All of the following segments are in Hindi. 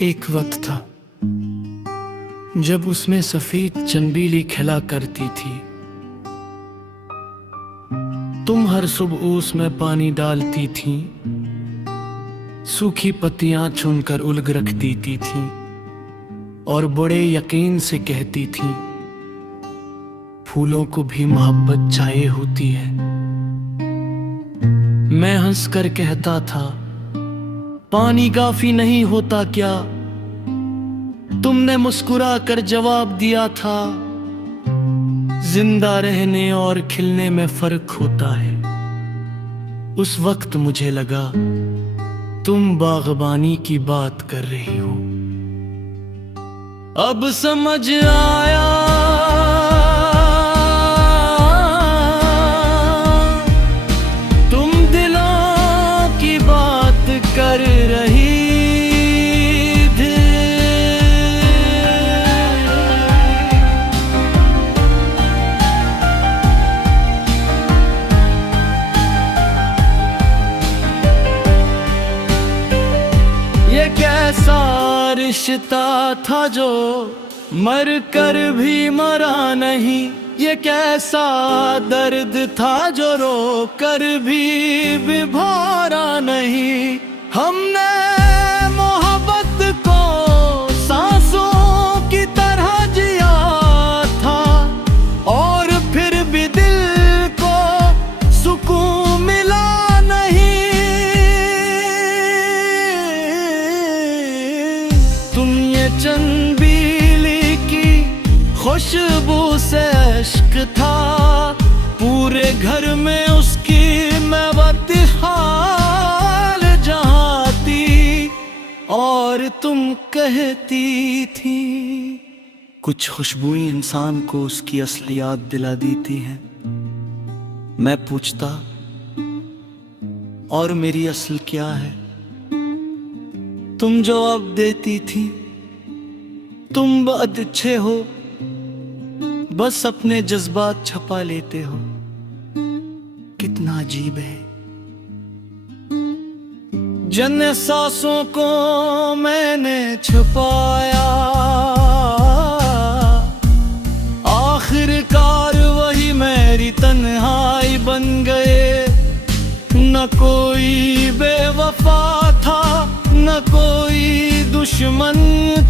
एक वक्त था जब उसमें सफेद चंबीली खिला करती थी। तुम हर सुबह उसमें पानी डालती थी, सूखी पत्तियां चुनकर उलग रख देती थी और बड़े यकीन से कहती थी, फूलों को भी मोहब्बत चाहिए होती है। मैं हंसकर कहता था, पानी काफी नहीं होता क्या? तुमने मुस्कुरा कर जवाब दिया था, जिंदा रहने और खिलने में फर्क होता है। उस वक्त मुझे लगा तुम बागबानी की बात कर रही हो। अब समझ आया तुम दिलों की बात कर रही थी। ये कैसा रिश्ता था जो मर कर भी मरा नहीं, ये कैसा दर्द था जो रो कर भी भरा नहीं। हमने मोहब्बत को सांसों की तरह जिया था और फिर भी दिल को सुकून मिला नहीं। तुम ये चंबीली की खुशबू से इश्क था, पूरे घर में उसकी मैं बदहाल जहाँ थी। और तुम कहती थी, कुछ खुशबुएं इंसान को उसकी असली याद दिला देती हैं। मैं पूछता, और मेरी असल क्या है? तुम जवाब देती थी, तुम बहुत अच्छे हो, बस अपने जज्बात छुपा लेते हो। कितना अजीब है, जिन एहसासों को मैंने छुपाया, आखिरकार वही मेरी तन्हाई बन गए। न कोई बेवफा था, न कोई दुश्मन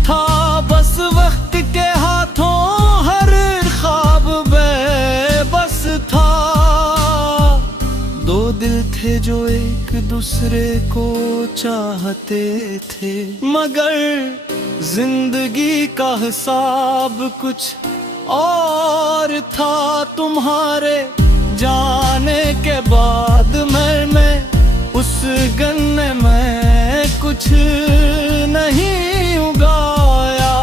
था, बस वक्त के हाथों हर ख्वाब बेबस था। दो दिल थे जो एक दूसरे को चाहते थे, मगर जिंदगी का हिसाब कुछ और था। तुम्हारे जाने के बाद मैं उस गन्ने में कुछ नहीं उगाया।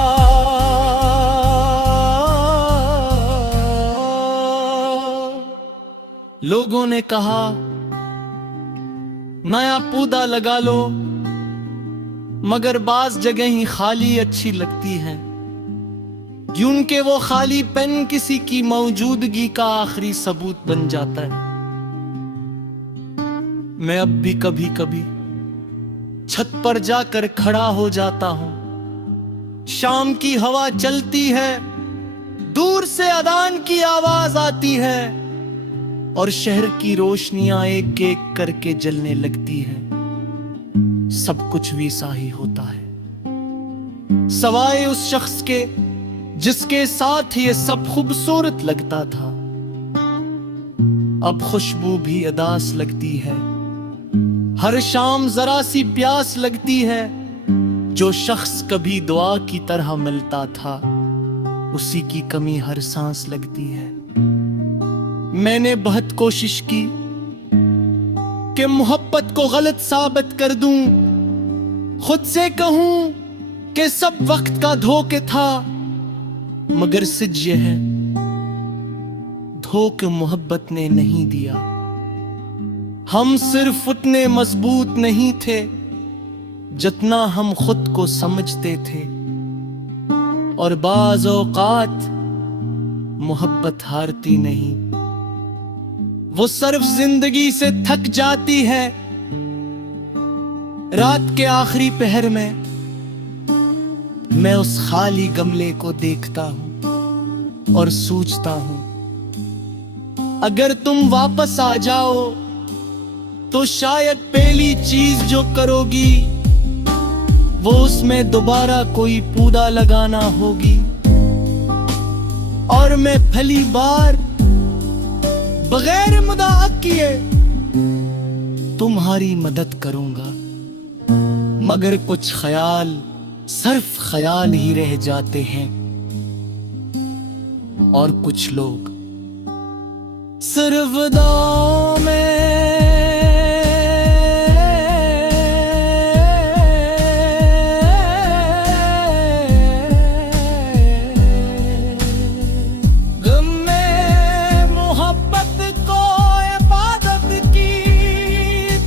लोगों ने कहा, नया पौधा लगा लो, मगर बाज जगह ही खाली अच्छी लगती है, क्योंकि वो खाली पेन किसी की मौजूदगी का आखिरी सबूत बन जाता है। मैं अब भी कभी कभी छत पर जाकर खड़ा हो जाता हूं। शाम की हवा चलती है, दूर से अजान की आवाज आती है और शहर की रोशनियां एक एक करके जलने लगती है। सब कुछ वैसा ही होता है, सवाए उस शख्स के जिसके साथ ये सब खूबसूरत लगता था। अब खुशबू भी अदास लगती है, हर शाम जरा सी प्यास लगती है। जो शख्स कभी दुआ की तरह मिलता था, उसी की कमी हर सांस लगती है। मैंने बहुत कोशिश की कि मोहब्बत को गलत साबित कर दूं, खुद से कहूं कि सब वक्त का धोखे था, मगर सच ये है, धोखे मोहब्बत ने नहीं दिया। हम सिर्फ उतने मजबूत नहीं थे जितना हम खुद को समझते थे, और बाज़ औक़ात मोहब्बत हारती नहीं, वो सिर्फ जिंदगी से थक जाती है। रात के आखिरी पहर में मैं उस खाली गमले को देखता हूं और सोचता हूं, अगर तुम वापस आ जाओ तो शायद पहली चीज जो करोगी वो उसमें दोबारा कोई पौधा लगाना होगी, और मैं पहली बार बगैर मुदाअ किए तुम्हारी मदद करूंगा। मगर कुछ ख्याल सिर्फ ख्याल ही रह जाते हैं, और कुछ लोग सिर्फ दुआओं में गम में मोहब्बत को इबादत की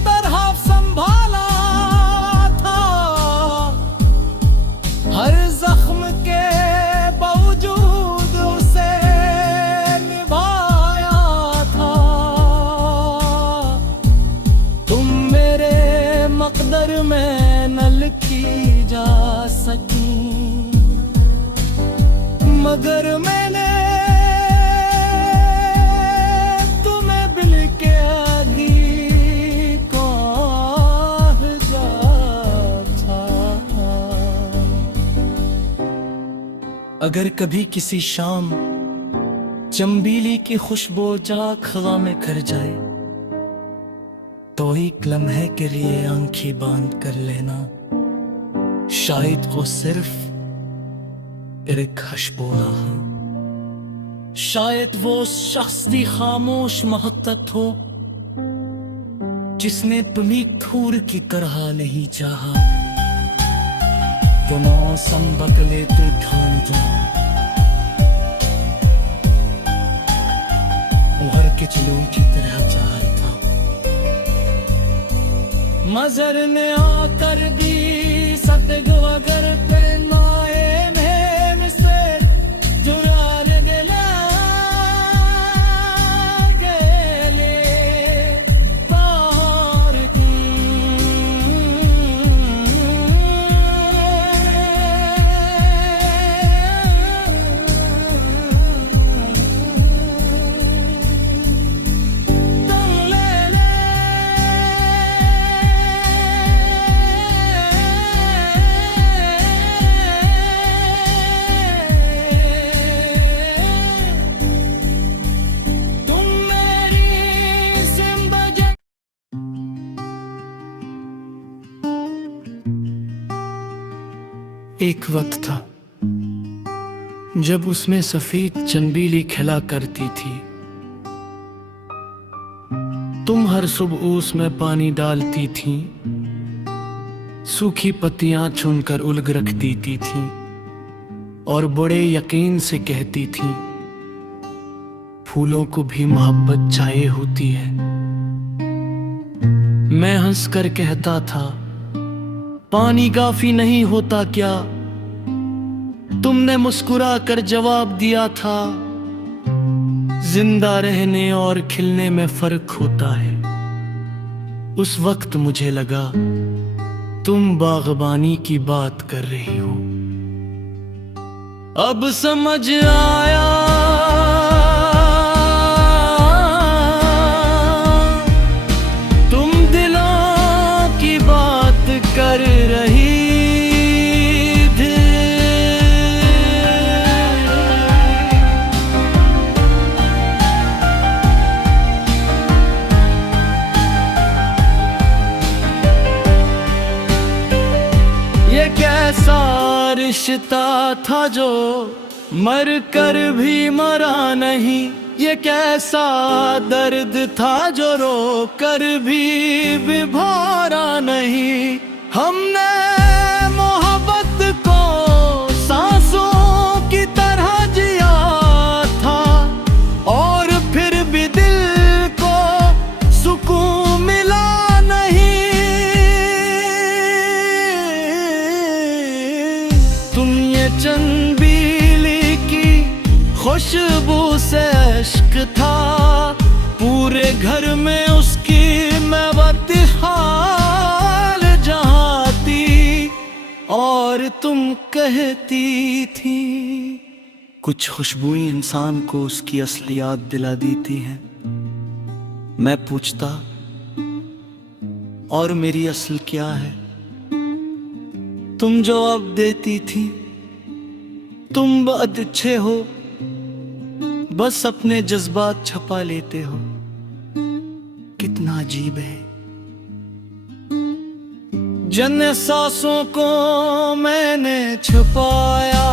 तरह संभाला था। हर जख्म के बावजूद उसे निभाया था। तुम मेरे मकदर में न लिखी जा सकी, मगर मैंने तुम्हें दिल के आगे को जा था। अगर कभी किसी शाम चंबीली की खुशबू जाग हवा में कर जाए तो एक लम्हे के लिए आंखें बांध कर लेना, शायद वो सिर्फ एक खुशबू ना हो, शायद वो उस शख्स की खामोश मोहब्बत हो जिसने तुम्हें धूर की तरह नहीं चाहा। तो मौसम बदले तो ठान जा, उभर के चलो की तरह चाह था। मजर ने आकर दी सतग वगर पे नाए में से जुरार गला गेले पार की। एक वक्त था जब उसमें सफेद चंबीली खिला करती थी। तुम हर सुबह उसमें पानी डालती थी, सूखी पत्तियां चुनकर उलग रख देती थी और बड़े यकीन से कहती थी, फूलों को भी मोहब्बत चाहिए होती है। मैं हंसकर कहता था, पानी काफी नहीं होता क्या? तुमने मुस्कुरा कर जवाब दिया था, जिंदा रहने और खिलने में फर्क होता है। उस वक्त मुझे लगा तुम बागबानी की बात कर रही हो। अब समझ आया तुम दिलों की बात कर रही थी। ये कैसा रिश्ता था जो मर कर भी मरा नहीं, ये कैसा दर्द था जो रो कर भी भरा नहीं। हमने मोहब्बत को सांसों की तरह जिया था और फिर भी दिल को सुकून मिला नहीं। तुम ये चंबीली की खुशबू से इश्क था, पूरे घर में उसकी मैं बतिहाल जहाती और और तुम कहती थी। कुछ खुशबुएं इंसान को उसकी असली याद दिला देती हैं। मैं पूछता, और मेरी असल क्या है? तुम जवाब देती थी, तुम बहुत अच्छे हो, बस अपने जज्बात छुपा लेते हो। कितना अजीब है। जिन एहसासों को मैंने छुपाया,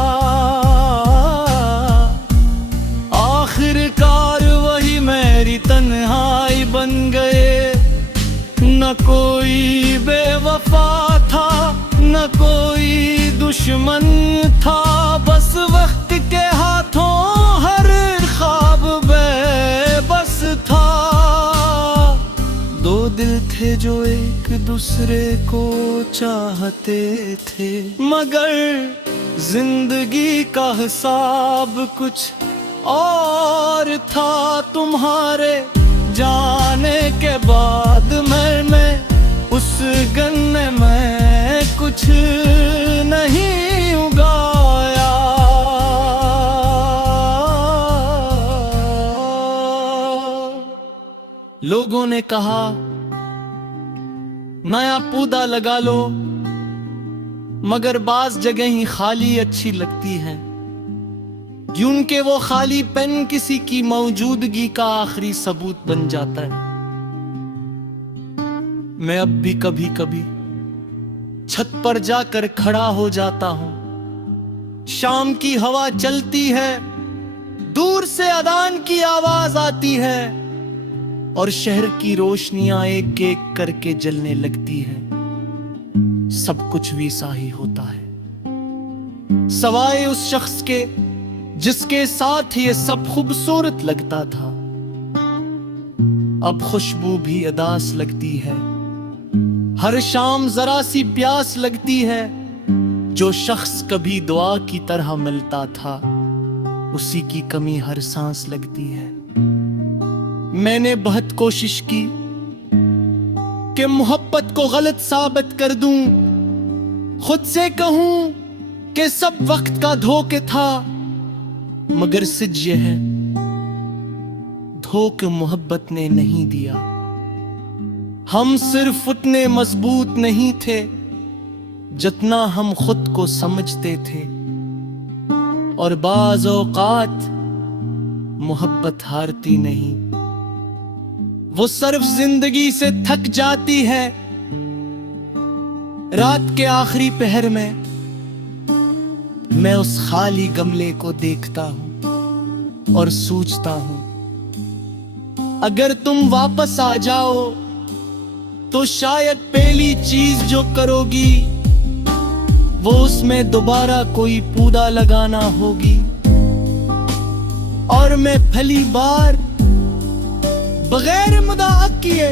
आखिरकार वही मेरी तन्हाई बन गए। न कोई बेवफा था, न कोई दुश्मन था, बस वक्त के हाथों हर ख्वाब बेबस था। दो दिल थे जो एक दूसरे को चाहते थे, मगर जिंदगी का हिसाब कुछ और था। तुम्हारे जाने के बाद मैंने उस गन्ने में कुछ नहीं उगाया। लोगों ने कहा नया पौधा लगा लो, मगर बाज जगह ही खाली अच्छी लगती है, क्योंकि वो खाली पेन किसी की मौजूदगी का आखिरी सबूत बन जाता है। मैं अब भी कभी कभी छत पर जाकर खड़ा हो जाता हूं। शाम की हवा चलती है, दूर से अजान की आवाज आती है, और शहर की रोशनियां एक एक करके जलने लगती है। सब कुछ वैसा ही होता है, सवाए उस शख्स के जिसके साथ ये सब खूबसूरत लगता था। अब खुशबू भी अदास लगती है, हर शाम जरा सी प्यास लगती है। जो शख्स कभी दुआ की तरह मिलता था, उसी की कमी हर सांस लगती है। मैंने बहुत कोशिश की कि मोहब्बत को गलत साबित कर दूं, खुद से कहूं कि सब वक्त का धोखे था, मगर सच ये है धोखे मोहब्बत ने नहीं दिया। हम सिर्फ उतने मजबूत नहीं थे जितना हम खुद को समझते थे, और बाज़ औक़ात मोहब्बत हारती नहीं, वो सिर्फ जिंदगी से थक जाती है। रात के आखिरी पहर में मैं उस खाली गमले को देखता हूं और सोचता हूं, अगर तुम वापस आ जाओ तो शायद पहली चीज जो करोगी वो उसमें दोबारा कोई पौधा लगाना होगी, और मैं पहली बार बगैर मुदाअ किए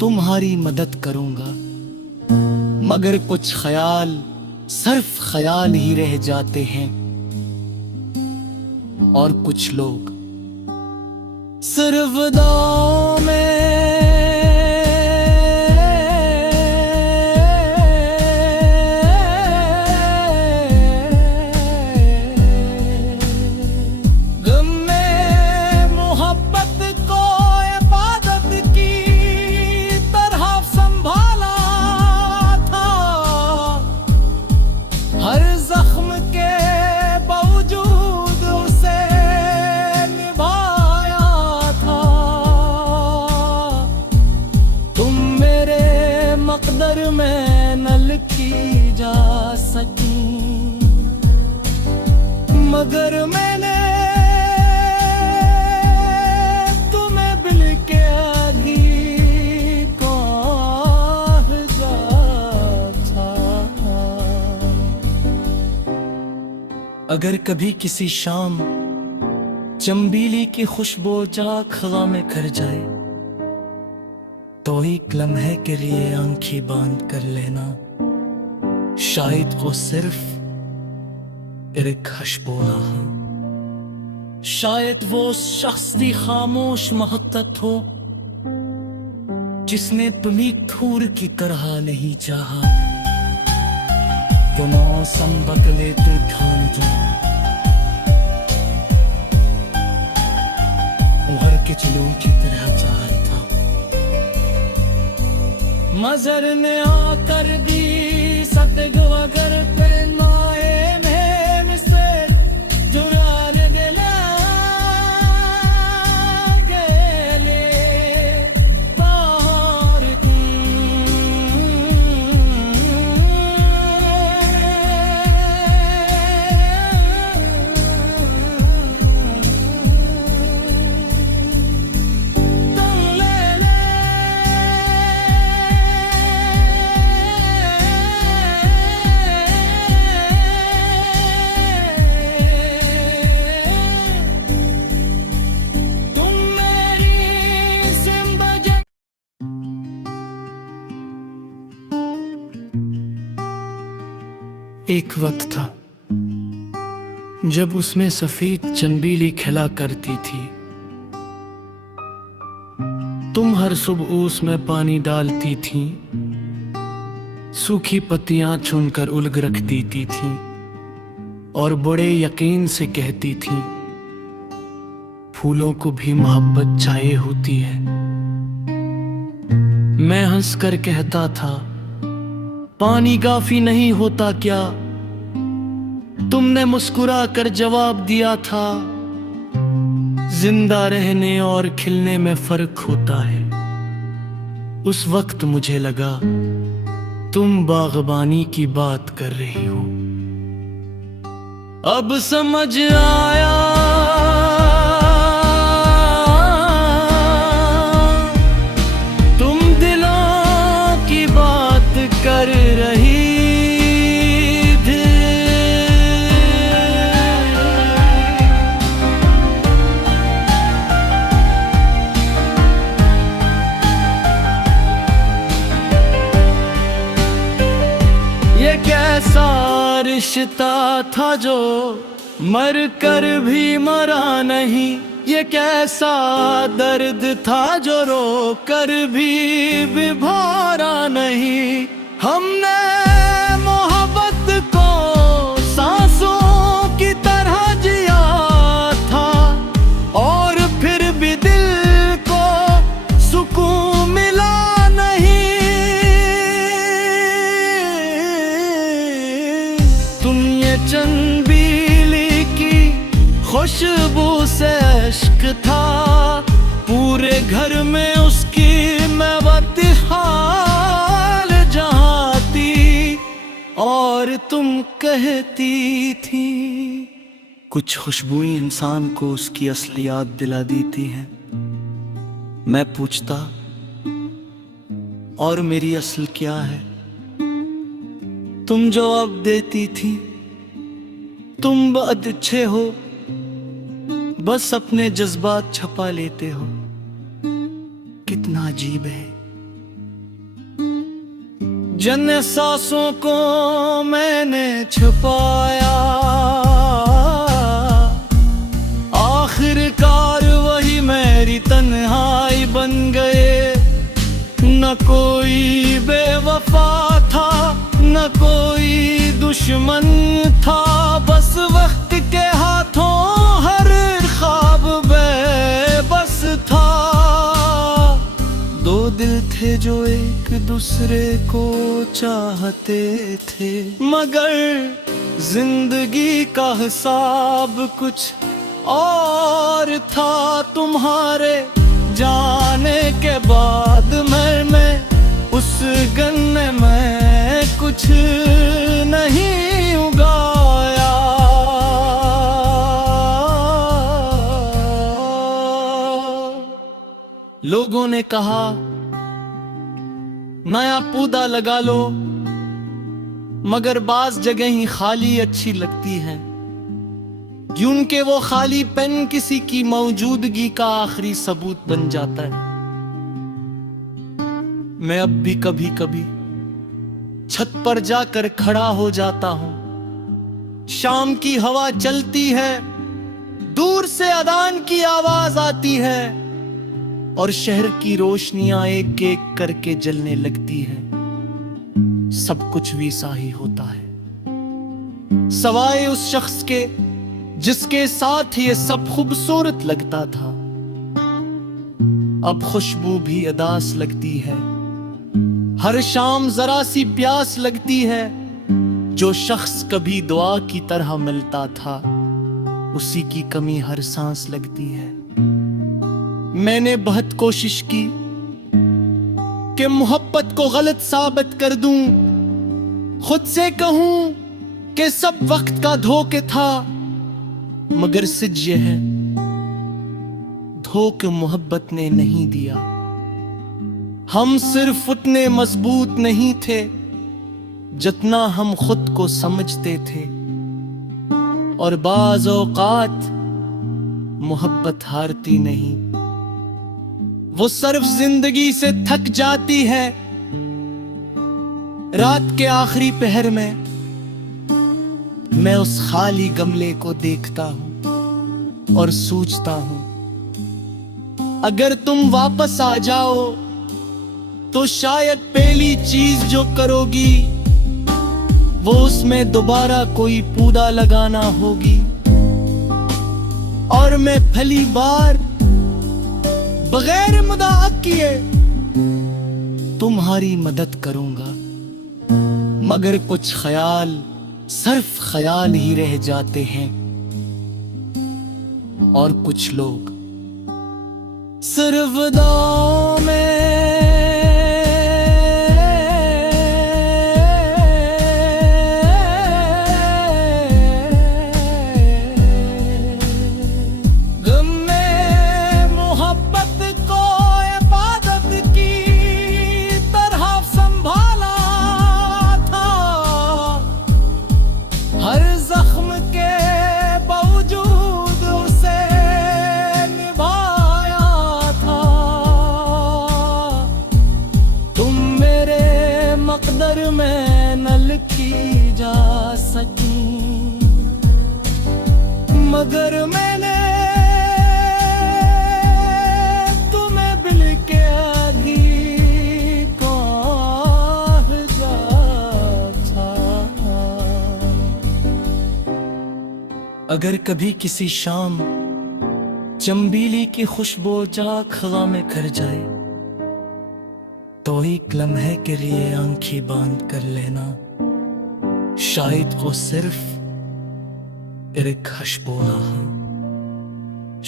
तुम्हारी मदद करूंगा। मगर कुछ ख्याल सिर्फ ख्याल ही रह जाते हैं, और कुछ लोग सिर्फ दुआओं में गम में मोहब्बत को इबादत की तरह संभाला था। हर जख्म के बावजूद उसे निभाया था। तुम मेरे मकदर में न लिखी जा सकी, मगर मैंने तुम्हें दिल के आधी को था। अगर कभी किसी शाम चंबीली की खुशबू जाग हवा में कर जाए, तो एक लम्हे के लिए आंखें बांध कर लेना, शायद वो सिर्फ एक खुशबू ना हो, शायद वो उस शख्स की खामोश मोहब्बत हो जिसने तुम्हें धूल की तरह नहीं चाहा। तो मौसम बदले तो ढाल दो उहर के चलो की तरह चाल था मजर ने आकर दी सतगवगर पेमाए में से जुरान दिला गेले पार एक वक्त था जब उसमें सफेद चंबीली खिला करती थी। तुम हर सुबह उसमें पानी डालती थी, सूखी पत्तियां चुनकर उलग रख देती थी और बड़े यकीन से कहती थी फूलों को भी मोहब्बत चाहिए होती है। मैं हंसकर कहता था पानी काफी नहीं होता क्या? तुमने मुस्कुरा कर जवाब दिया था जिंदा रहने और खिलने में फर्क होता है। उस वक्त मुझे लगा तुम बागबानी की बात कर रही हो। अब समझ आया तुम दिलों की बात कर रही थी। ये कैसा रिश्ता था जो मर कर भी मरा नहीं, ये कैसा दर्द था जो रो कर भी भरा नहीं। हमने मोहब्बत को सांसों की तरह जिया था और फिर भी दिल को सुकून मिला नहीं। तुम ये चंबीली की खुशबू से इश्क था, पूरे घर में उसकी महबत हाल जहाती और तुम कहती थी कुछ खुशबुएं इंसान को उसकी असली याद दिला देती हैं। मैं पूछता और मेरी असल क्या है? तुम जवाब देती थी तुम बहुत अच्छे हो, बस अपने जज्बात छुपा लेते हो। कितना अजीब है। जन सांसों को मैंने छुपाया, आखिरकार वही मेरी तन्हाई बन गए। न कोई बेवफा था न कोई दुश्मन था, बस वक्त के हाथों हर ख्वाब बेबस था। दो दिल थे जो एक दूसरे को चाहते थे, मगर जिंदगी का हिसाब कुछ और था। तुम्हारे जाने के बाद मैं उस गन्ने में कुछ नहीं उगाया। लोगों ने कहा नया पौधा लगा लो, मगर बाज जगह ही खाली अच्छी लगती है, क्योंकि वो खाली पेन किसी की मौजूदगी का आखिरी सबूत बन जाता है। मैं अब भी कभी कभी छत पर जाकर खड़ा हो जाता हूं। शाम की हवा चलती है, दूर से अजान की आवाज आती है और शहर की रोशनियां एक एक करके जलने लगती है। सब कुछ वैसा ही होता है। सवाए उस शख्स के जिसके साथ ये सब खूबसूरत लगता था। अब खुशबू भी अदास लगती है, हर शाम जरा सी प्यास लगती है। जो शख्स कभी दुआ की तरह मिलता था, उसी की कमी हर सांस लगती है। मैंने बहुत कोशिश की कि मोहब्बत को गलत साबित कर दूं, खुद से कहूं कि सब वक्त का धोखे था, मगर सच ये है धोखे मोहब्बत ने नहीं दिया। हम सिर्फ उतने मजबूत नहीं थे जितना हम खुद को समझते थे, और बाज औकात मोहब्बत हारती नहीं, वो सिर्फ जिंदगी से थक जाती है। रात के आखिरी पहर में मैं उस खाली गमले को देखता हूं और सोचता हूं, अगर तुम वापस आ जाओ तो शायद पहली चीज जो करोगी वो उसमें दोबारा कोई पौधा लगाना होगी, और मैं पहली बार बगैर मुदाअ किए तुम्हारी मदद करूंगा। मगर कुछ ख्याल सिर्फ ख्याल ही रह जाते हैं, और कुछ लोग सिर्फ दुआओं में में न लिखी जा सकी, मगर मैंने तुम्हें बिल के आगे कहा था। अगर कभी किसी शाम चंबीली की खुशबू जाग हवा में कर जाए, तो एक लम्हे के लिए आंखें बांध कर लेना, शायद वो सिर्फ एक खुशबू ना हो,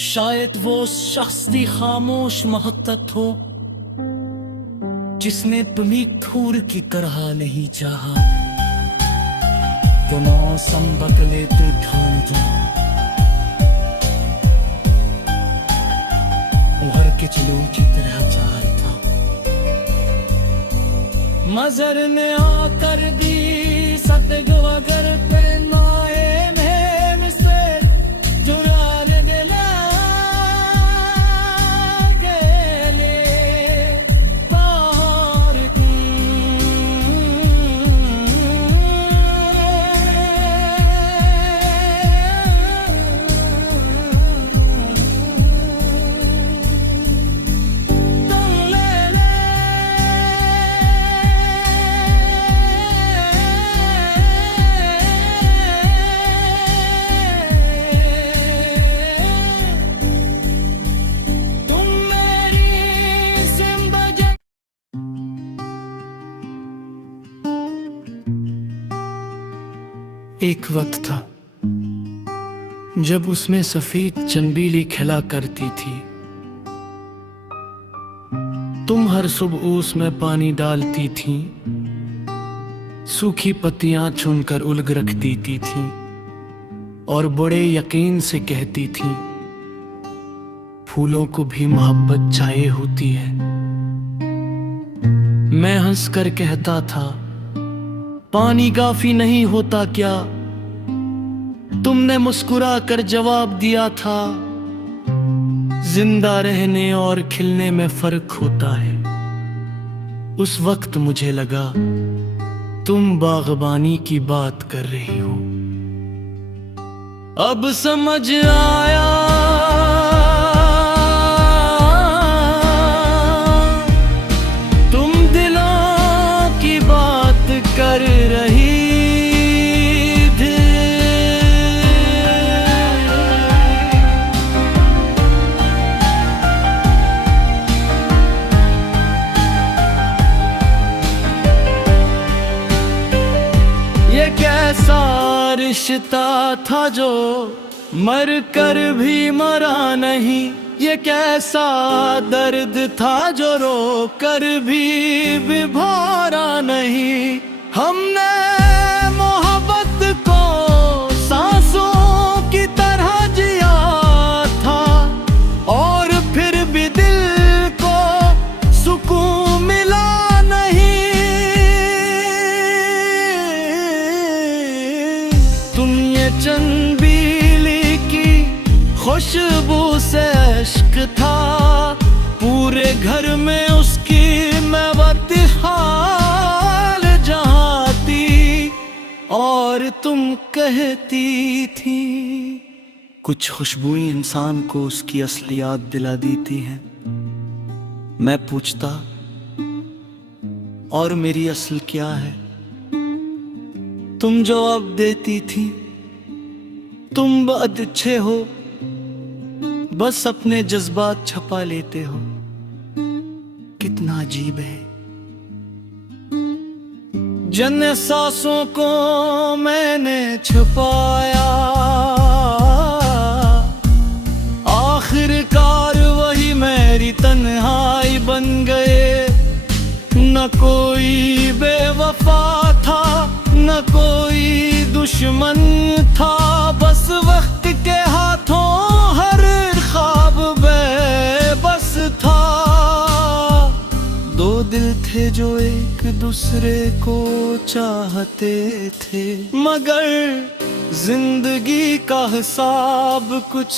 शायद वो उस शख्स की खामोश मोहब्बत हो जिसने तुम्हें धूल की तरह नहीं चाहा। तो मौसम बदले तो ढल जाओ, उभर के चलो की तरह चाहता मजर ने आकर दी सतगवगर पे नाए में से जुरार गला गेले पार की। एक वक्त था जब उसमें सफेद चंबीली खिला करती थी। तुम हर सुबह उसमें पानी डालती थी, सूखी पत्तियां चुनकर उलग रख देती थी और बड़े यकीन से कहती थी, फूलों को भी मोहब्बत चाहिए होती है। मैं हंसकर कहता था, पानी काफी नहीं होता क्या? तुमने मुस्कुरा कर जवाब दिया था, जिंदा रहने और खिलने में फर्क होता है। उस वक्त मुझे लगा तुम बागबानी की बात कर रही हो। अब समझ आया तुम दिलों की बात कर रही थी। रिश्ता था जो मर कर भी मरा नहीं, ये कैसा दर्द था जो रो कर भी विभोरा नहीं। हमने मोहब्बत को सांसों की तरह जिया था, और फिर भी दिल को सुकून मिला नहीं। तुम ये चंबीली की खुशबू से इश्क था, पूरे घर में उसकी मैं बदहाल जहाँ थी, और तुम कहती थी। कुछ खुशबुएं इंसान को उसकी असलियत दिला देती हैं। मैं पूछता, और मेरी असल क्या है? तुम जो अब देती थी, तुम बहुत अच्छे हो, बस अपने जज्बात छुपा लेते हो। कितना अजीब है। जिन एहसासों को मैंने छुपाया, आखिरकार वही मेरी तन्हाई बन गए। न कोई बेवफा था, न कोई दुश्मन था, बस वक्त के हाथों हर ख्वाब बेबस था। दो दिल थे जो एक दूसरे को चाहते थे, मगर जिंदगी का हिसाब कुछ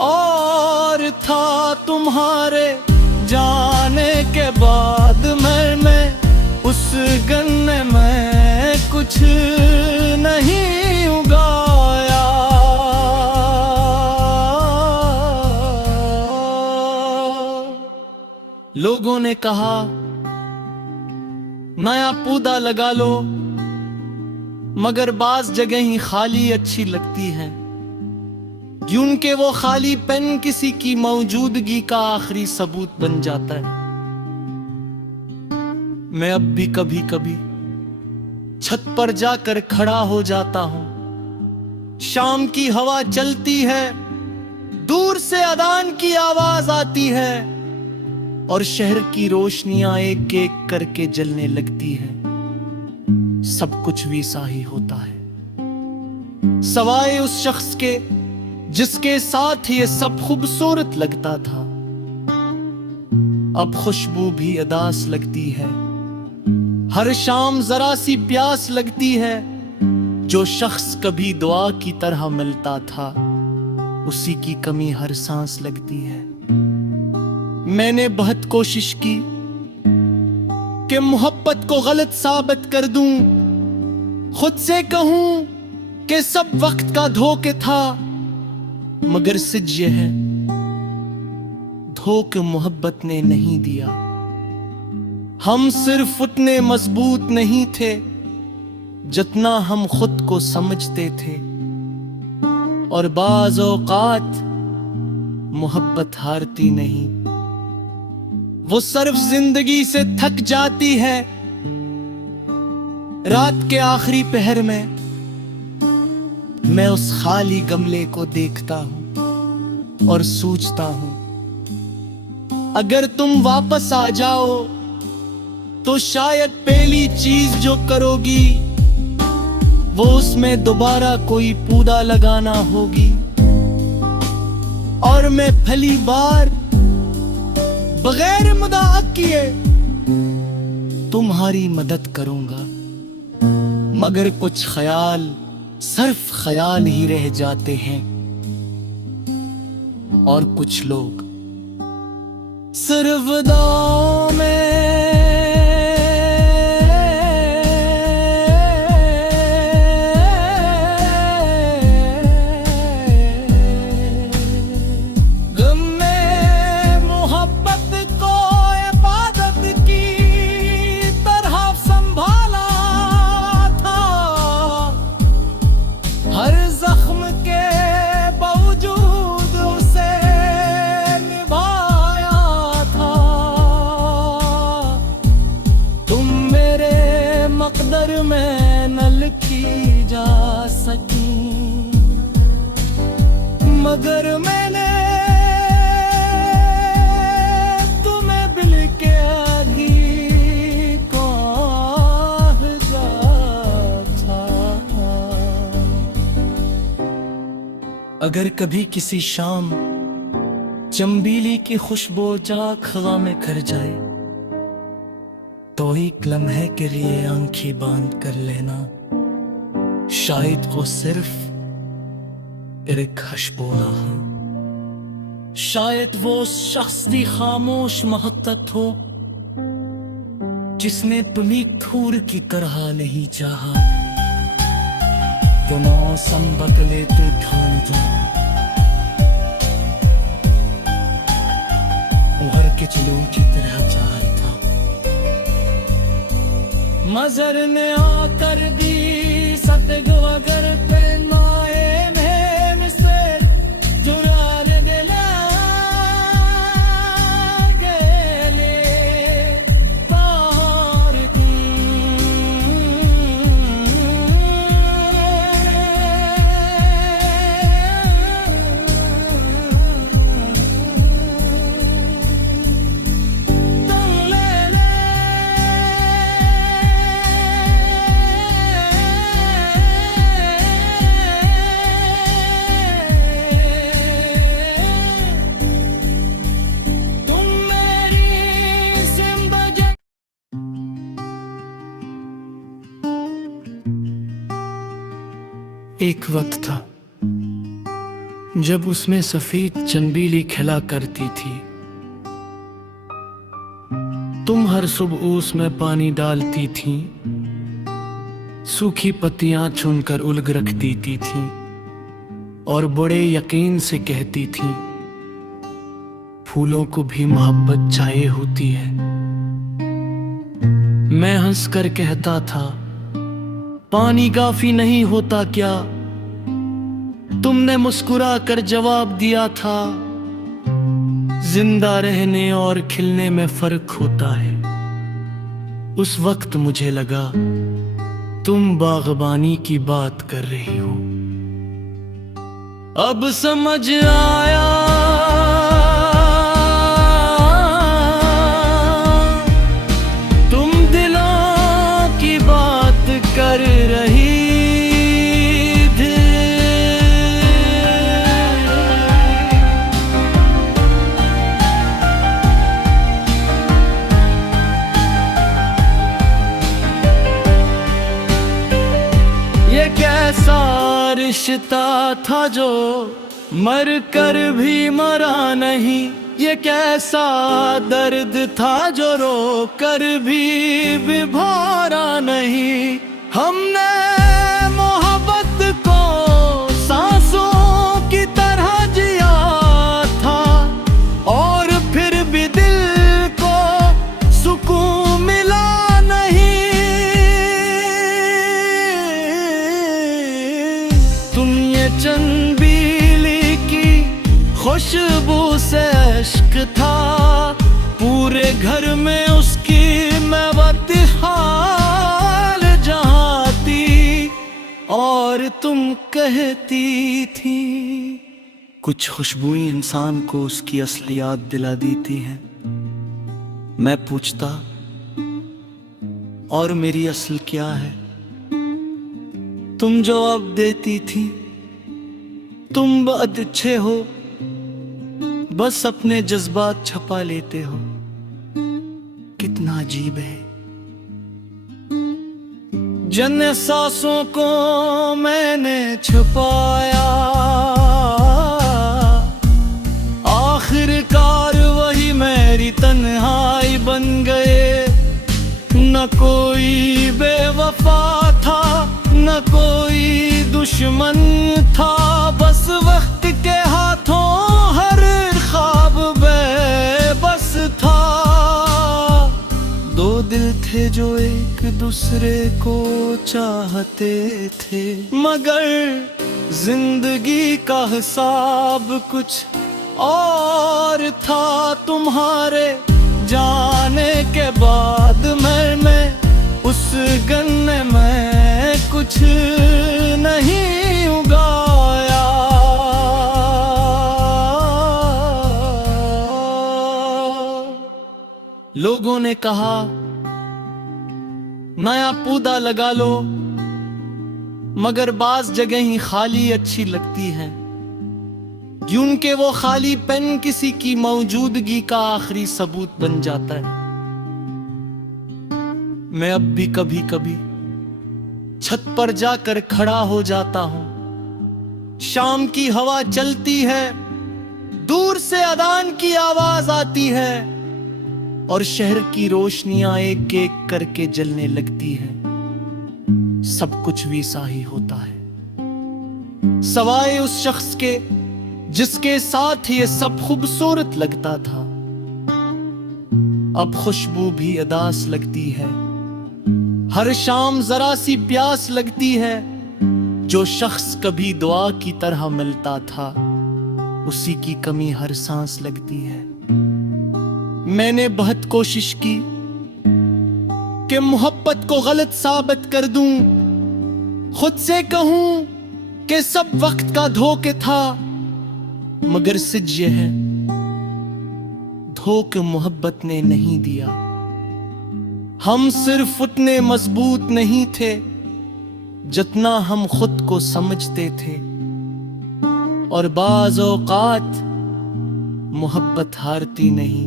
और था। तुम्हारे जाने के बाद मैं उस गन्ने में कुछ नहीं उगाया। लोगों ने कहा नया पौधा लगा लो, मगर बाज जगह ही खाली अच्छी लगती है, क्योंकि वो खाली पेन किसी की मौजूदगी का आखिरी सबूत बन जाता है। मैं अब भी कभी कभी छत पर जाकर खड़ा हो जाता हूं। शाम की हवा चलती है, दूर से अजान की आवाज आती है, और शहर की रोशनियां एक एक करके जलने लगती है। सब कुछ वैसा ही होता है, सवाए उस शख्स के जिसके साथ ये सब खूबसूरत लगता था। अब खुशबू भी अदास लगती है, हर शाम जरा सी प्यास लगती है। जो शख्स कभी दुआ की तरह मिलता था, उसी की कमी हर सांस लगती है। मैंने बहुत कोशिश की कि मोहब्बत को गलत साबित कर दूं, खुद से कहूं कि सब वक्त का धोखे था, मगर सच ये है धोखे मोहब्बत ने नहीं दिया। हम सिर्फ उतने मजबूत नहीं थे जितना हम खुद को समझते थे, और बाज औकात मोहब्बत हारती नहीं, वो सिर्फ जिंदगी से थक जाती है। रात के आखिरी पहर में मैं उस खाली गमले को देखता हूं और सोचता हूं, अगर तुम वापस आ जाओ तो शायद पहली चीज जो करोगी वो उसमें दोबारा कोई पौधा लगाना होगी, और मैं पहली बार बगैर मुदाअ किए तुम्हारी मदद करूंगा। मगर कुछ ख्याल सिर्फ ख्याल ही रह जाते हैं, और कुछ लोग सिर्फ दुआओं में की जा सकूं, मगर मैंने तुम्हें दिल के आधी को भेजा था। अगर कभी किसी शाम चंबीली की खुशबू जाग हवा में कर जाए, तो एक लम्हे के लिए आंखें बांध कर लेना, शायद वो सिर्फ एक खुशबू ना हो, शायद वो उस शख्स की खामोश मोहब्बत हो जिसने तुम्हें धूर की तरह नहीं चाहा। तो मौसम बदले तो ठान दो, उभर के चलो की तरह चाल था। मजर ने आकर दी सतगवगर पे माए में से जुरान दिला गेले पार एक वक्त था जब उसमें सफेद चंबीली खिला करती थी। तुम हर सुबह उसमें पानी डालती थी, सूखी पत्तियां चुनकर उलग रख देती थी और बड़े यकीन से कहती थी, फूलों को भी मोहब्बत चाहिए होती है। मैं हंसकर कहता था, पानी काफी नहीं होता क्या? तुमने मुस्कुरा कर जवाब दिया था, जिंदा रहने और खिलने में फर्क होता है। उस वक्त मुझे लगा तुम बागबानी की बात कर रही हो। अब समझ आया तुम दिलों की बात कर रही थी। ये कैसा रिश्ता था जो मर कर भी मरा नहीं, ये कैसा दर्द था जो रो कर भी भरा नहीं। हमने मोहब्बत को सांसों की तरह जिया था और फिर भी दिल को सुकून मिला नहीं। तुम ये चंबीली की खुशबू से इश्क था, पूरे घर में उसकी महबत हाल जहाती, और तुम कहती थी कुछ खुशबुएं इंसान को उसकी असली याद दिला देती हैं। मैं पूछता, और मेरी असल क्या है? तुम जवाब देती थी, तुम बहुत अच्छे हो, बस अपने जज्बात छुपा लेते हो। कितना अजीब है। जन सांसों को मैंने छुपाया, आखिरकार वही मेरी तन्हाई बन गए। न कोई बेवफा था, न कोई दुश्मन था, बस वक्त के हाथों हर ख्वाब बेबस था। दो दिल थे जो एक दूसरे को चाहते थे, मगर जिंदगी का हिसाब कुछ और था। तुम्हारे जाने के बाद मैंने उस गन्ने में कुछ कुछ नहीं उगाया। लोगों ने कहा नया पौधा लगा लो, मगर बाज जगह ही खाली अच्छी लगती है, क्योंकि वो खाली पेन किसी की मौजूदगी का आखिरी सबूत बन जाता है। मैं अब भी कभी कभी छत पर जाकर खड़ा हो जाता हूं। शाम की हवा चलती है, दूर से अजान की आवाज आती है और शहर की रोशनियां एक एक करके जलने लगती है। सब कुछ वैसा ही होता है, सवाए उस शख्स के जिसके साथ ये सब खूबसूरत लगता था। अब खुशबू भी अदास लगती है, हर शाम जरा सी प्यास लगती है। जो शख्स कभी दुआ की तरह मिलता था, उसी की कमी हर सांस लगती है। मैंने बहुत कोशिश की कि मोहब्बत को गलत साबित कर दूं, खुद से कहूं कि सब वक्त का धोखे था, मगर सच ये है धोखे मोहब्बत ने नहीं दिया। हम सिर्फ उतने मजबूत नहीं थे जितना हम खुद को समझते थे, और बाज औकात मोहब्बत हारती नहीं,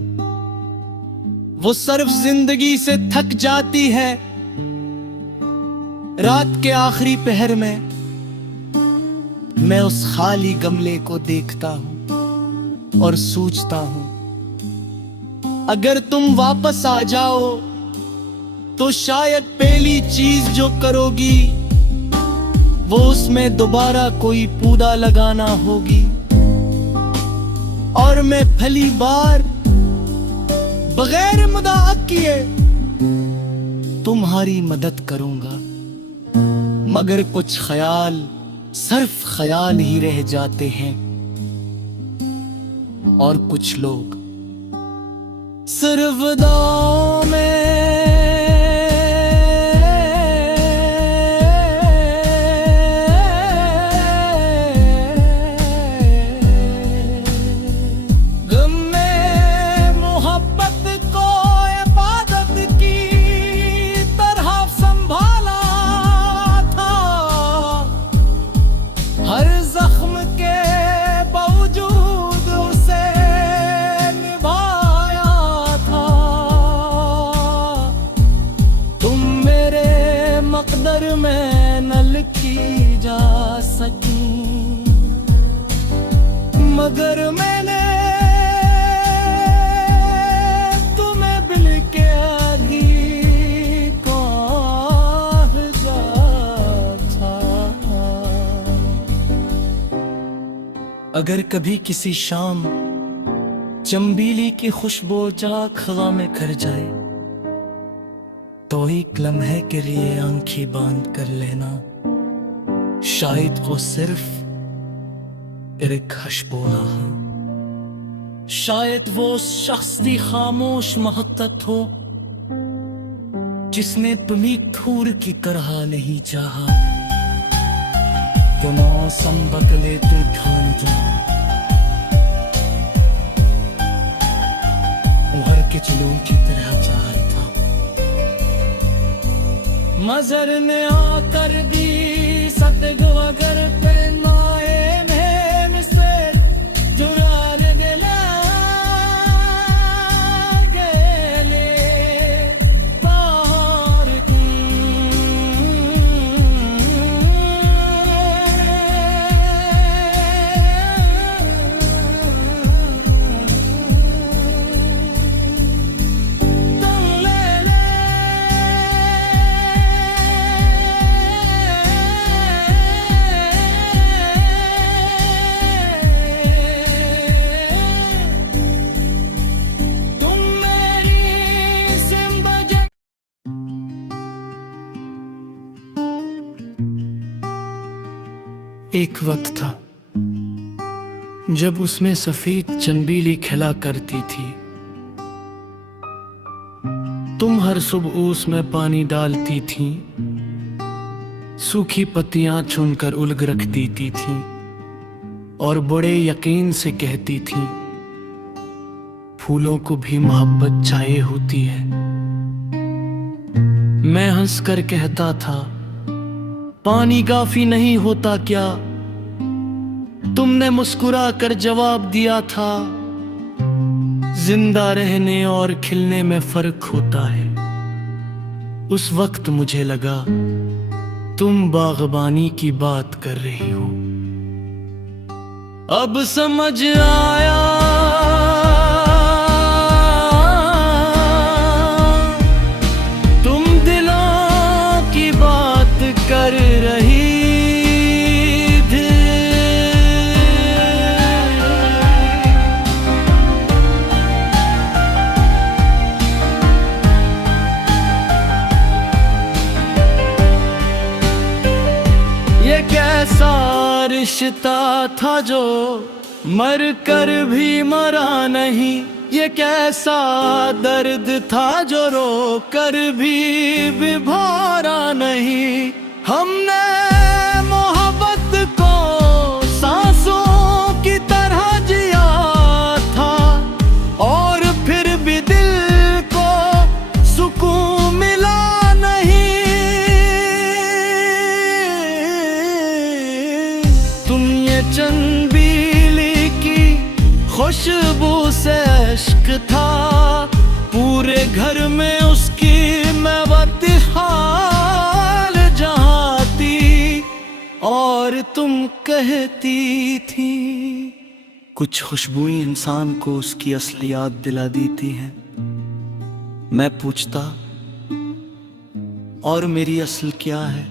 वो सिर्फ जिंदगी से थक जाती है। रात के आखिरी पहर में मैं उस खाली गमले को देखता हूं और सोचता हूं, अगर तुम वापस आ जाओ तो शायद पहली चीज जो करोगी वो उसमें दोबारा कोई पौधा लगाना होगी, और मैं पहली बार बगैर मुदाअ किए तुम्हारी मदद करूंगा। मगर कुछ ख्याल सिर्फ ख्याल ही रह जाते हैं, और कुछ लोग सिर्फ दुआओं में में न लिखी जा सकी, मगर मैंने तुम्हें बिल के आधी कह जा था। अगर कभी किसी शाम चंबीली की खुशबू जाग हवा में कर जाए, तो एक लम्हे के लिए आंखें बांध कर लेना, शायद वो सिर्फ एक खुशबू ना हो, शायद वो उस शख्स की खामोश मोहब्बत हो जिसने तुम्हें धूल की तरह नहीं चाहा। तो मौसम बदले तो ठान जा, उभर के चलो की तरह चाहा था। मजर ने आकर दी सतगवर पे नाए में से जुरार दिला गेले पार एक वक्त था जब उसमें सफेद चंबीली खिला करती थी। तुम हर सुबह उसमें पानी डालती थी, सूखी पत्तियां चुनकर उलग रख देती थी और बड़े यकीन से कहती थी, फूलों को भी मोहब्बत चाहिए होती है। मैं हंसकर कहता था, पानी काफी नहीं होता क्या? तुमने मुस्कुरा कर जवाब दिया था, जिंदा रहने और खिलने में फर्क होता है। उस वक्त मुझे लगा तुम बागबानी की बात कर रही हो। अब समझ आया तुम दिलों की बात कर रही थी। ये कैसा रिश्ता था जो मर कर भी मरा नहीं? ये कैसा दर्द था जो रो कर भी भरा नहीं? हमने मोहब्बत को सांसों की तरह जिया था और फिर भी दिल को सुकून मिला नहीं। तुम ये चंबीली की खुशबू से इश्क था, पूरे घर में उसकी मैं बदहाल जहाँ थी। और तुम कहती थी, कुछ खुशबुएं इंसान को उसकी असली याद दिला देती हैं। मैं पूछता, और मेरी असल क्या है?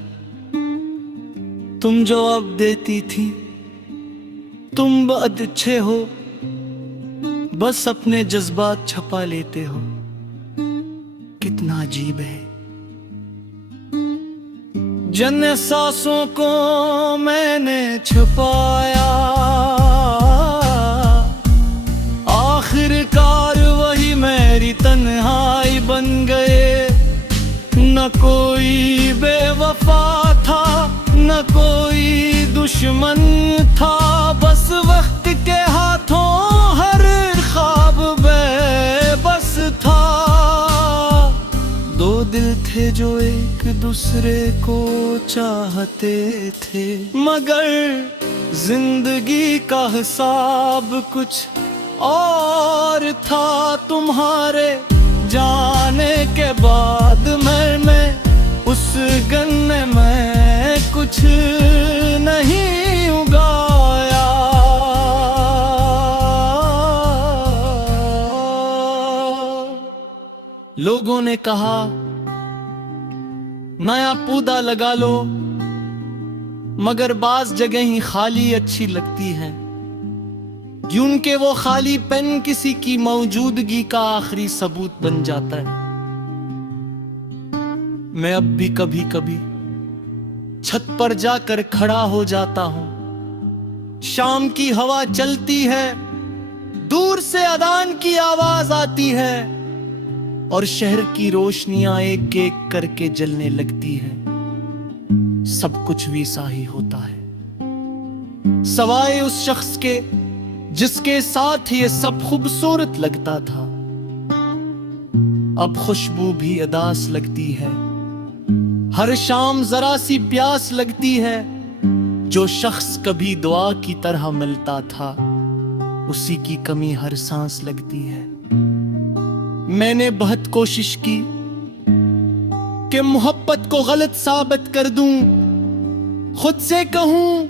तुम जवाब देती थी, तुम बहुत अच्छे हो, बस अपने जज्बात छुपा लेते हो। कितना अजीब है। जिन एहसासों को मैंने छुपाया, आखिरकार वही मेरी तन्हाई बन गए। न कोई बेवफा था, न कोई दुश्मन था, बस वक्त के हाथों हर ख्वाब बेबस था। दो दिल थे जो एक दूसरे को चाहते थे, मगर जिंदगी का हिसाब कुछ और था। तुम्हारे जाने के बाद मैं उस गन्ने में कुछ नहीं उगाया। लोगों ने कहा, नया पौधा लगा लो, मगर बाज जगह ही खाली अच्छी लगती है, क्योंकि वो खाली पेन किसी की मौजूदगी का आखिरी सबूत बन जाता है। मैं अब भी कभी कभी छत पर जाकर खड़ा हो जाता हूं। शाम की हवा चलती है, दूर से अजान की आवाज आती है और शहर की रोशनियां एक एक करके जलने लगती है। सब कुछ वैसा ही होता है, सवाए उस शख्स के जिसके साथ ये सब खूबसूरत लगता था। अब खुशबू भी अदास लगती है, हर शाम जरा सी प्यास लगती है। जो शख्स कभी दुआ की तरह मिलता था, उसी की कमी हर सांस लगती है। मैंने बहुत कोशिश की कि मोहब्बत को गलत साबित कर दूं, खुद से कहूं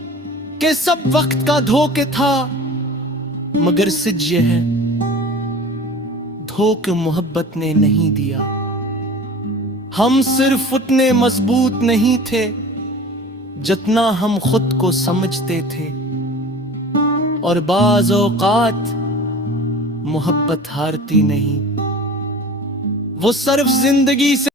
कि सब वक्त का धोखे था, मगर सच ये है, धोखे मोहब्बत ने नहीं दिया। हम सिर्फ उतने मजबूत नहीं थे जितना हम खुद को समझते थे, और बाज़ औक़ात मोहब्बत हारती नहीं, वो सिर्फ जिंदगी से